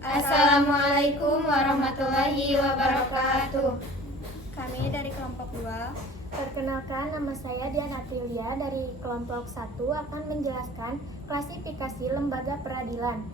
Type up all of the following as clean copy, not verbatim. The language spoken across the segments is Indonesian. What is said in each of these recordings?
Assalamualaikum warahmatullahi wabarakatuh. Kami dari kelompok 2. Perkenalkan, nama saya Diana Prilia dari kelompok 1 akan menjelaskan klasifikasi lembaga peradilan.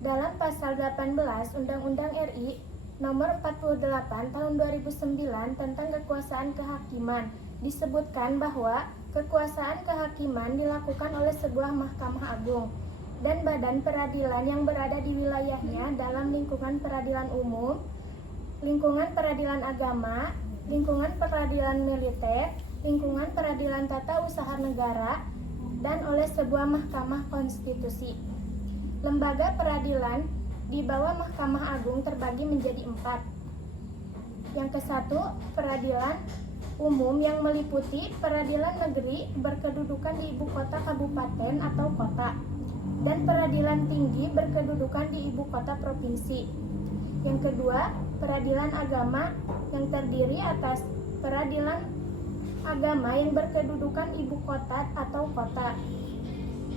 Dalam pasal 18 Undang-Undang RI nomor 48 tahun 2009 tentang kekuasaan kehakiman disebutkan bahwa kekuasaan kehakiman dilakukan oleh sebuah mahkamah agung dan badan peradilan yang berada di wilayahnya dalam lingkungan peradilan umum, lingkungan peradilan agama, lingkungan peradilan militer, lingkungan peradilan tata usaha negara, dan oleh sebuah mahkamah konstitusi. Lembaga peradilan di bawah Mahkamah Agung terbagi menjadi 4. Yang ke-1, peradilan umum yang meliputi peradilan negeri berkedudukan di ibu kota kabupaten atau kota, dan peradilan tinggi berkedudukan di ibu kota provinsi. Yang kedua, peradilan agama yang terdiri atas peradilan agama yang berkedudukan ibu kota atau kota,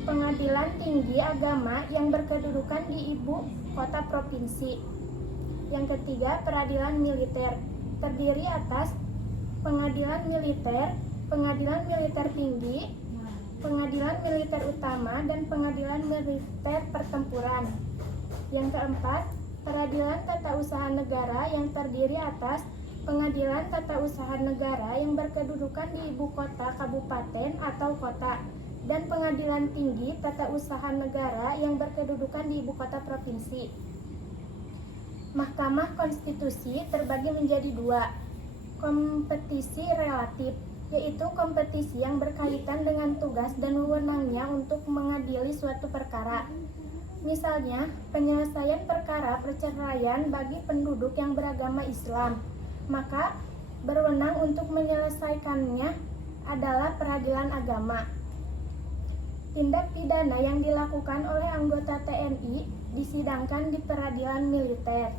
pengadilan tinggi agama yang berkedudukan di ibu kota provinsi. Yang ketiga, peradilan militer terdiri atas pengadilan militer tinggi, pengadilan militer utama, dan pengadilan militer pertempuran. Yang keempat, peradilan tata usaha negara yang terdiri atas pengadilan tata usaha negara yang berkedudukan di ibu kota kabupaten atau kota, dan pengadilan tinggi tata usaha negara yang berkedudukan di ibu kota provinsi. Mahkamah Konstitusi terbagi menjadi 2. Kompetisi relatif, yaitu kompetisi yang berkaitan dengan tugas dan wewenangnya untuk mengadili suatu perkara. Misalnya, penyelesaian perkara perceraian bagi penduduk yang beragama Islam, maka berwenang untuk menyelesaikannya adalah peradilan agama. Tindak pidana yang dilakukan oleh anggota TNI disidangkan di peradilan militer.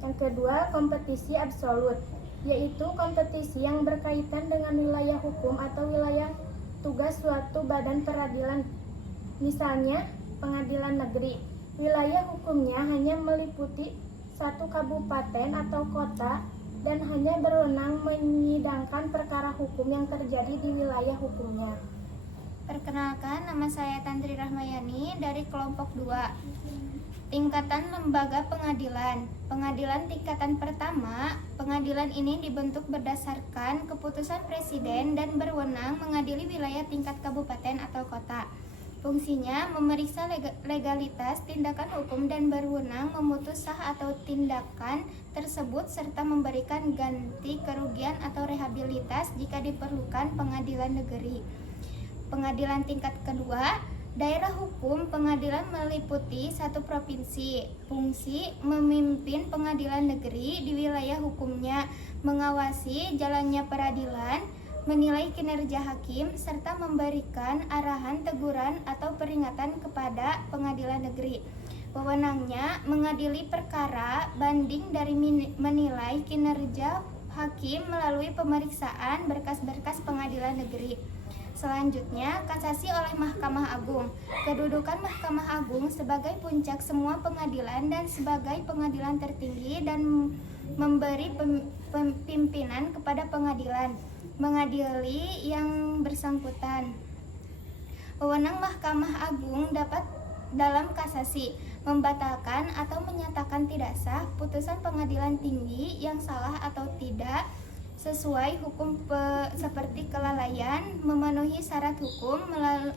Yang kedua, kompetisi absolut, yaitu kompetisi yang berkaitan dengan wilayah hukum atau wilayah tugas suatu badan peradilan. Misalnya, pengadilan negeri, wilayah hukumnya hanya meliputi satu kabupaten atau kota dan hanya berwenang menyidangkan perkara hukum yang terjadi di wilayah hukumnya. Perkenalkan, nama saya Tantri Rahmayani dari kelompok 2. Tingkatan lembaga pengadilan. Pengadilan tingkatan pertama, pengadilan ini dibentuk berdasarkan keputusan presiden dan berwenang mengadili wilayah tingkat kabupaten atau kota. Fungsinya memeriksa legalitas tindakan hukum dan berwenang memutus sah atau tindakan tersebut serta memberikan ganti kerugian atau rehabilitas jika diperlukan pengadilan negeri. Pengadilan tingkat kedua, daerah hukum. Pengadilan meliputi satu provinsi. Fungsi memimpin pengadilan negeri di wilayah hukumnya, mengawasi jalannya peradilan, menilai kinerja hakim, serta memberikan arahan, teguran, atau peringatan kepada pengadilan negeri. Wewenangnya mengadili perkara banding dari menilai kinerja hakim melalui pemeriksaan berkas-berkas pengadilan negeri. Selanjutnya, kasasi oleh Mahkamah Agung. Kedudukan Mahkamah Agung sebagai puncak semua pengadilan dan sebagai pengadilan tertinggi dan memberi pimpinan kepada pengadilan, mengadili yang bersangkutan. Wewenang Mahkamah Agung dapat dalam kasasi membatalkan atau menyatakan tidak sah putusan pengadilan tinggi yang salah atau tidak sesuai hukum seperti kelalaian, memenuhi syarat hukum,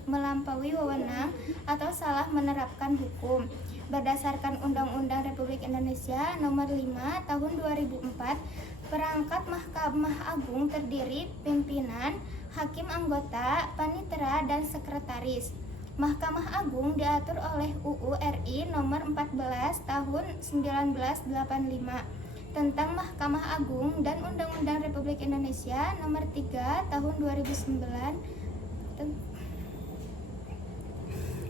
melampaui wewenang, atau salah menerapkan hukum. Berdasarkan Undang-Undang Republik Indonesia Nomor 5 Tahun 2004, perangkat Mahkamah Agung terdiri pimpinan, hakim anggota, panitera, dan sekretaris. Mahkamah Agung diatur oleh UU RI Nomor 14 Tahun 1985 tentang Mahkamah Agung dan Undang-Undang Republik Indonesia Nomor 3 Tahun 2009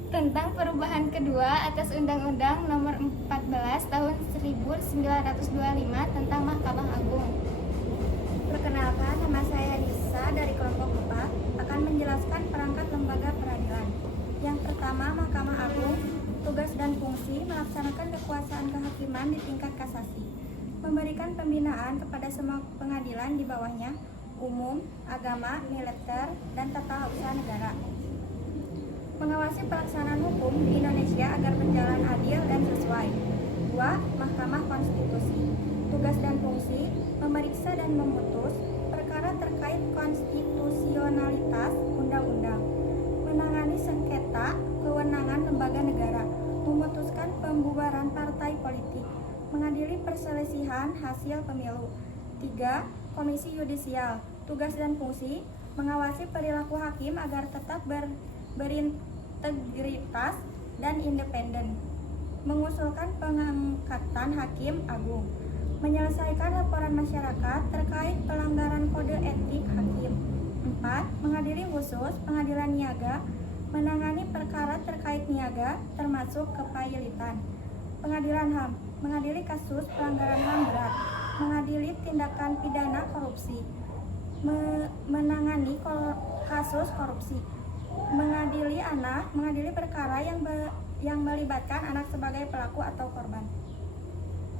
tentang perubahan kedua atas Undang-Undang Nomor 14 Tahun 1925 tentang Mahkamah Agung. Perkenalkan, nama saya Risa dari kelompok 4 akan menjelaskan perangkat lembaga peradilan. Yang pertama, Mahkamah Agung. Tugas dan fungsi melaksanakan kekuasaan kehakiman di tingkat kasasi. Memberikan pembinaan kepada semua pengadilan di bawahnya, umum, agama, militer, dan tata usaha negara. Mengawasi pelaksanaan hukum di Indonesia agar berjalan adil dan sesuai. 2. Mahkamah Konstitusi. Tugas dan fungsi memeriksa dan memutus perkara terkait konstitusionalitas undang-undang, menangani sengketa kewenangan lembaga negara, memutuskan pembubaran partai politik, mengadili perselisihan hasil pemilu. 3. Komisi Yudisial. Tugas dan fungsi mengawasi perilaku hakim agar tetap berintegritas dan independen, mengusulkan pengangkatan hakim agung, menyelesaikan laporan masyarakat terkait pelanggaran kode etik hakim. 4. Mengadili khusus pengadilan niaga, menangani perkara terkait niaga termasuk kepailitan. Pengadilan HAM, mengadili kasus pelanggaran HAM berat, mengadili tindakan pidana korupsi, menangani kasus korupsi, mengadili anak, mengadili perkara yang melibatkan anak sebagai pelaku atau korban.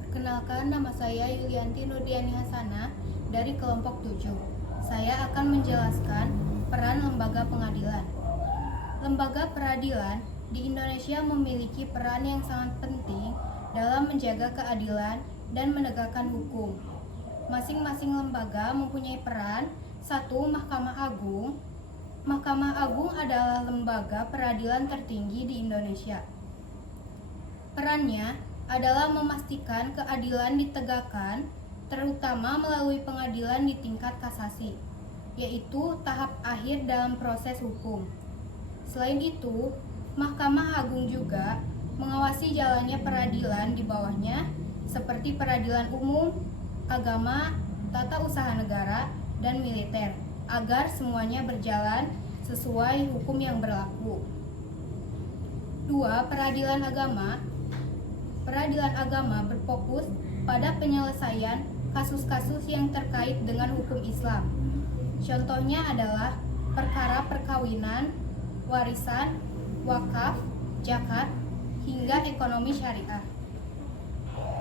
Perkenalkan, nama saya Yulianti Nurdiani Hasanah dari kelompok 7. Saya akan menjelaskan peran lembaga pengadilan. Lembaga peradilan di Indonesia memiliki peran yang sangat penting dalam menjaga keadilan dan menegakkan hukum. Masing-masing lembaga mempunyai peran. 1. Mahkamah Agung. Mahkamah Agung adalah lembaga peradilan tertinggi di Indonesia. Perannya adalah memastikan keadilan ditegakkan, terutama melalui pengadilan di tingkat kasasi, yaitu tahap akhir dalam proses hukum. Selain itu, Mahkamah Agung juga mengawasi jalannya peradilan di bawahnya, seperti peradilan umum, agama, tata usaha negara, dan militer, agar semuanya berjalan sesuai hukum yang berlaku. 2. Peradilan agama. Peradilan agama berfokus pada penyelesaian kasus-kasus yang terkait dengan hukum Islam. Contohnya adalah perkara perkawinan, warisan, wakaf, zakat, hingga ekonomi syariah.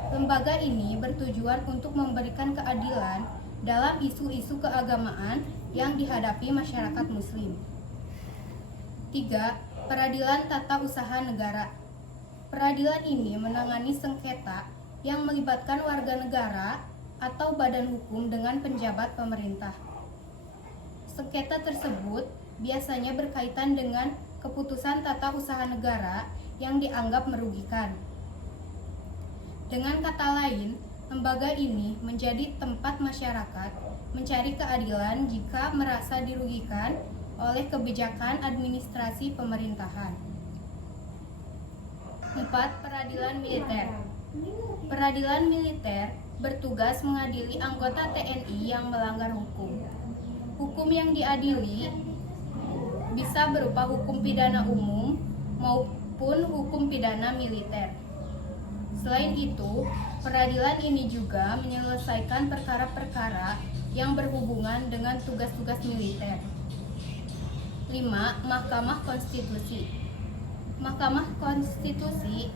Lembaga ini bertujuan untuk memberikan keadilan dalam isu-isu keagamaan yang dihadapi masyarakat muslim. 3. Peradilan tata usaha negara. Peradilan ini menangani sengketa yang melibatkan warga negara atau badan hukum dengan penjabat pemerintah. Sengketa tersebut biasanya berkaitan dengan keputusan tata usaha negara yang dianggap merugikan. Dengan kata lain, lembaga ini menjadi tempat masyarakat mencari keadilan jika merasa dirugikan oleh kebijakan administrasi pemerintahan. 4. Peradilan militer. Peradilan militer bertugas mengadili anggota TNI yang melanggar hukum. Hukum yang diadili bisa berupa hukum pidana umum maupun hukum pidana militer. Selain itu, peradilan ini juga menyelesaikan perkara-perkara yang berhubungan dengan tugas-tugas militer. 5. Mahkamah Konstitusi. Mahkamah Konstitusi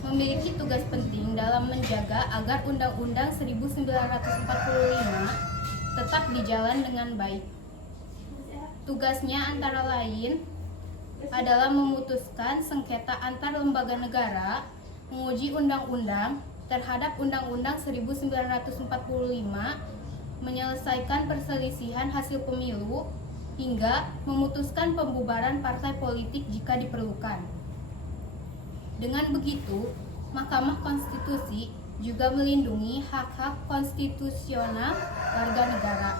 memiliki tugas penting dalam menjaga agar Undang-Undang 1945 tetap dijalan dengan baik. Tugasnya antara lain adalah memutuskan sengketa antar lembaga negara, menguji undang-undang terhadap Undang-Undang 1945, menyelesaikan perselisihan hasil pemilu, hingga memutuskan pembubaran partai politik jika diperlukan. Dengan begitu, Mahkamah Konstitusi juga melindungi hak-hak konstitusional warga negara.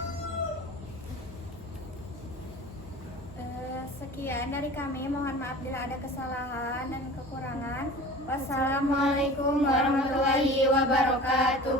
Sekian dari kami, mohon maaf bila ada kesalahan dan kekurangan. Wassalamualaikum warahmatullahi wabarakatuh.